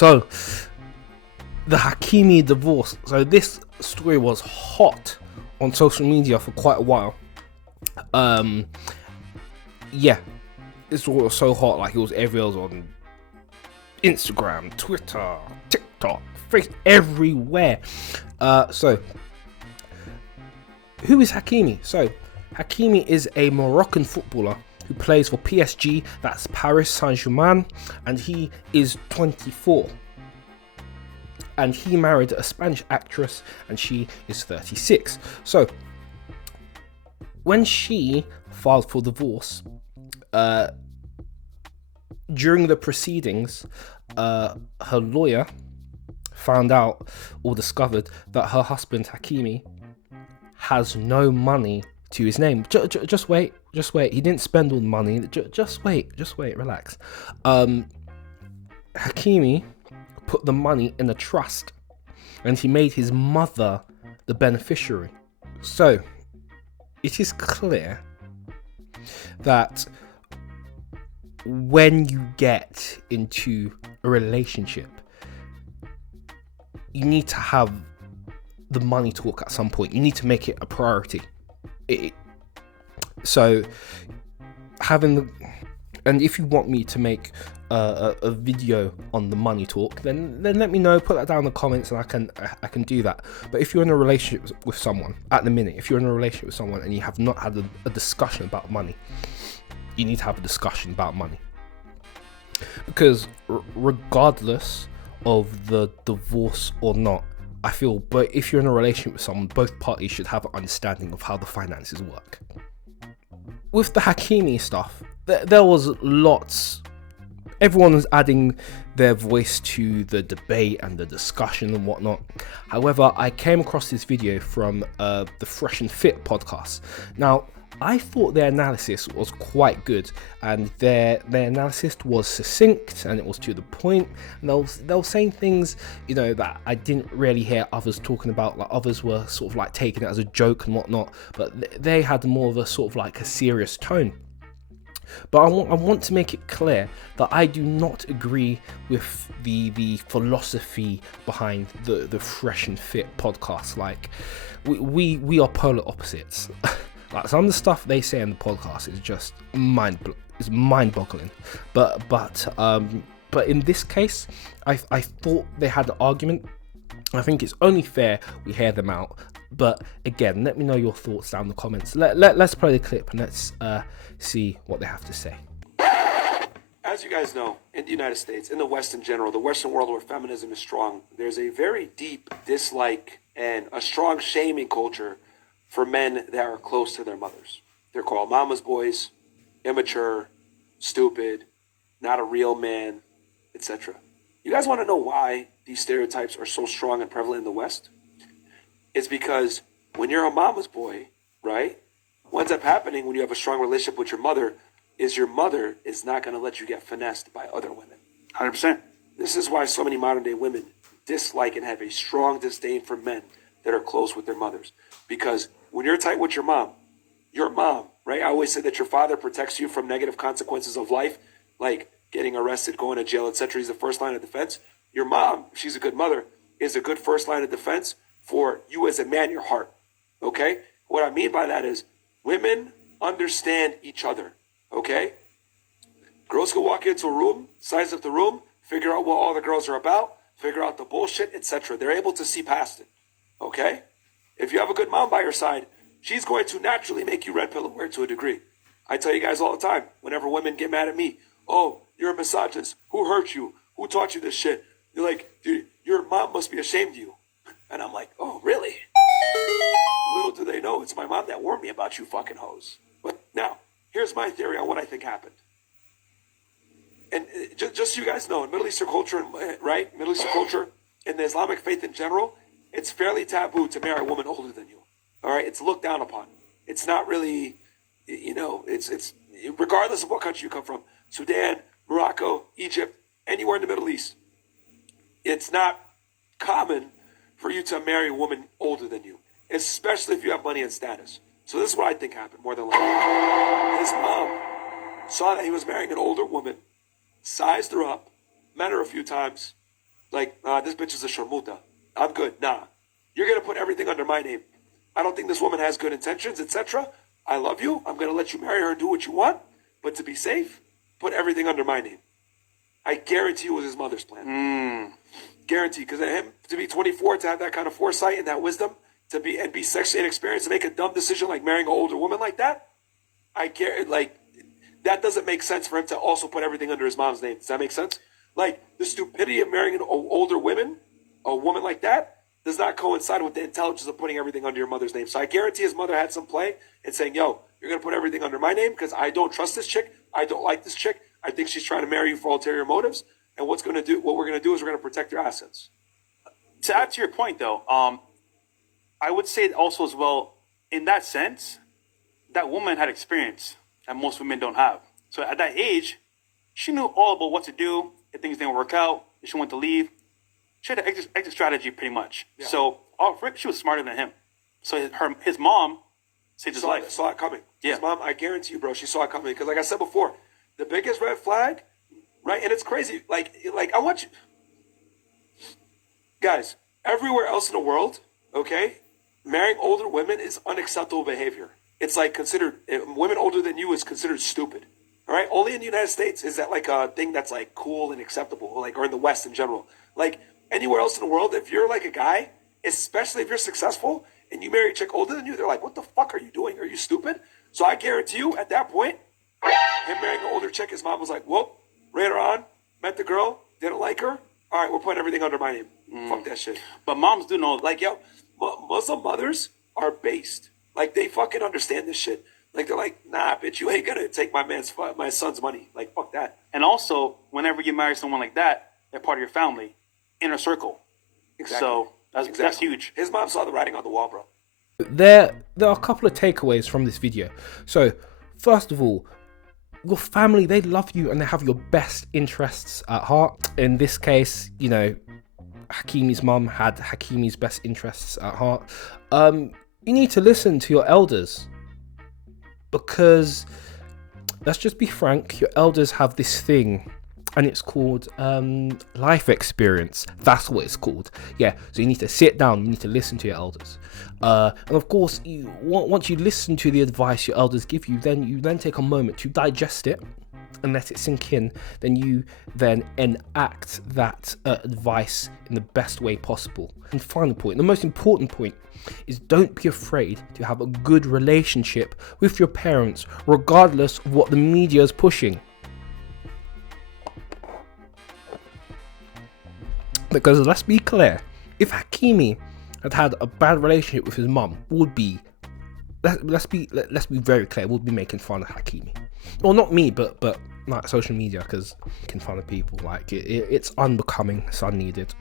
So, the Hakimi divorce. So this story was hot on social media for quite a while. Yeah, this was so hot, like it was everywhere. It was on Instagram, Twitter, TikTok, Facebook, everywhere. So, who is Hakimi? So, Hakimi is a Moroccan footballer who plays for PSG, that's Paris Saint-Germain, and he is 24. And he married a Spanish actress, and she is 36. So, when she filed for divorce, during the proceedings, her lawyer found out or discovered that her husband Hakimi has no money to his name. Just wait. He didn't spend all the money. Just wait. Relax. Hakimi put the money in a trust, and he made his mother the beneficiary. So it is clear that when you get into a relationship, you need to have the money talk at some point. You need to make it a priority. So having the, and if you want me to make a video on the money talk, then let me know. Put that down in the comments, and I can do that. But if you're in a relationship with someone at the minute, if you're in a relationship with someone and you have not had a discussion about money, you need to have a discussion about money, because regardless of the divorce or not, I feel, but if you're in a relationship with someone, both parties should have an understanding of how the finances work. With the Hakimi stuff, there was lots. Everyone was adding their voice to the debate and the discussion and whatnot. However, I came across this video from the Fresh and Fit podcast. Now, I thought their analysis was quite good, and their analysis was succinct and it was to the point. And they were saying things, that I didn't really hear others talking about. Like, others were sort of like taking it as a joke and whatnot, but they had more of a sort of like a serious tone. But I want to make it clear that I do not agree with the philosophy behind the Fresh and Fit podcast. Like, we are polar opposites. Like, some of the stuff they say in the podcast is just mind-boggling. But in this case, I thought they had an argument. I think it's only fair we hear them out. But again, let me know your thoughts down in the comments. Let's play the clip and let's see what they have to say. As you guys know, in the United States, in the West in general, the Western world where feminism is strong, there's a very deep dislike and a strong shaming culture for men that are close to their mothers. They're called mama's boys, immature, stupid, not a real man, etc. You guys want to know why these stereotypes are so strong and prevalent in the West? It's because when you're a mama's boy, right, what ends up happening when you have a strong relationship with your mother is not going to let you get finessed by other women. 100%. This is why so many modern day women dislike and have a strong disdain for men that are close with their mothers. Because when you're tight with your mom, right? I always say that your father protects you from negative consequences of life, like getting arrested, going to jail, etc. He's the first line of defense. Your mom, if she's a good mother, is a good first line of defense for you as a man, your heart. Okay? What I mean by that is women understand each other. Okay? Girls can walk into a room, size up the room, figure out what all the girls are about, figure out the bullshit, etc. They're able to see past it. Okay? If you have a good mom by your side, she's going to naturally make you red pill aware to a degree. I tell you guys all the time, whenever women get mad at me, oh, you're a misogynist. Who hurt you? Who taught you this shit? You're like, dude, your mom must be ashamed of you. And I'm like, oh, really? Little do they know, it's my mom that warned me about you fucking hoes. But now, here's my theory on what I think happened. And just so you guys know, in Middle Eastern culture, right? Middle Eastern culture, in the Islamic faith in general, it's fairly taboo to marry a woman older than you. All right? It's looked down upon. It's not really, it's regardless of what country you come from, Sudan, Morocco, Egypt, anywhere in the Middle East, it's not common for you to marry a woman older than you, especially if you have money and status. So this is what I think happened more than likely. His mom saw that he was marrying an older woman, sized her up, met her a few times, Like, this bitch is a sharmuta. I'm good. Nah. You're going to put everything under my name. I don't think this woman has good intentions, etc. I love you. I'm going to let you marry her and do what you want. But to be safe, put everything under my name. I guarantee it was his mother's plan. Guarantee. Because him to be 24, to have that kind of foresight and that wisdom, to be sexually inexperienced, to make a dumb decision like marrying an older woman like that, I guarantee, like, that doesn't make sense for him to also put everything under his mom's name. Does that make sense? Like, the stupidity of marrying an older woman, a woman like that, does not coincide with the intelligence of putting everything under your mother's name. So I guarantee his mother had some play in saying, yo, you're going to put everything under my name because I don't trust this chick. I don't like this chick. I think she's trying to marry you for ulterior motives. And what we're going to do is we're going to protect your assets. To add to your point, though, I would say also as well, in that sense, that woman had experience that most women don't have. So at that age, she knew all about what to do if things didn't work out, if she wanted to leave. She had an exit strategy pretty much. Yeah. So she was smarter than him. So his mom saved his life. Saw it coming. Yeah. His mom, I guarantee you, bro, she saw it coming. Because like I said before, the biggest red flag, right? And it's crazy. Like I want you... Guys, everywhere else in the world, okay, marrying older women is unacceptable behavior. It's like considered... Women older than you is considered stupid. All right? Only in the United States is that like a thing that's like cool and acceptable. Like, or in the West in general. Like... Anywhere else in the world, if you're like a guy, especially if you're successful, and you marry a chick older than you, they're like, what the fuck are you doing? Are you stupid? So I guarantee you, at that point, him marrying an older chick, his mom was like, whoop, later on, met the girl, didn't like her. All right, we're putting everything under my name. Fuck that shit. But moms do know. Like, yo, Muslim mothers are based. Like, they fucking understand this shit. Like, they're like, nah, bitch, you ain't gonna take my son's money. Like, fuck that. And also, whenever you marry someone like that, they're part of your family. Inner circle. Exactly. So that's huge. His mom saw the writing on the wall, bro. There are a couple of takeaways from this video. So, first of all, your family, they love you and they have your best interests at heart. In this case, you know, Hakimi's mum had Hakimi's best interests at heart. You need to listen to your elders because, let's just be frank, your elders have this thing. And it's called life experience. That's what it's called. Yeah, so you need to sit down, you need to listen to your elders. And of course, once you listen to the advice your elders give you, then take a moment to digest it and let it sink in. Then you enact that advice in the best way possible. And final point, the most important point, is don't be afraid to have a good relationship with your parents, regardless of what the media is pushing. Because let's be clear, if Hakimi had a bad relationship with his mum, let's be very clear, we'll be making fun of Hakimi. Well, not me, but like social media, because making fun of people, like it's unbecoming, it's unneeded.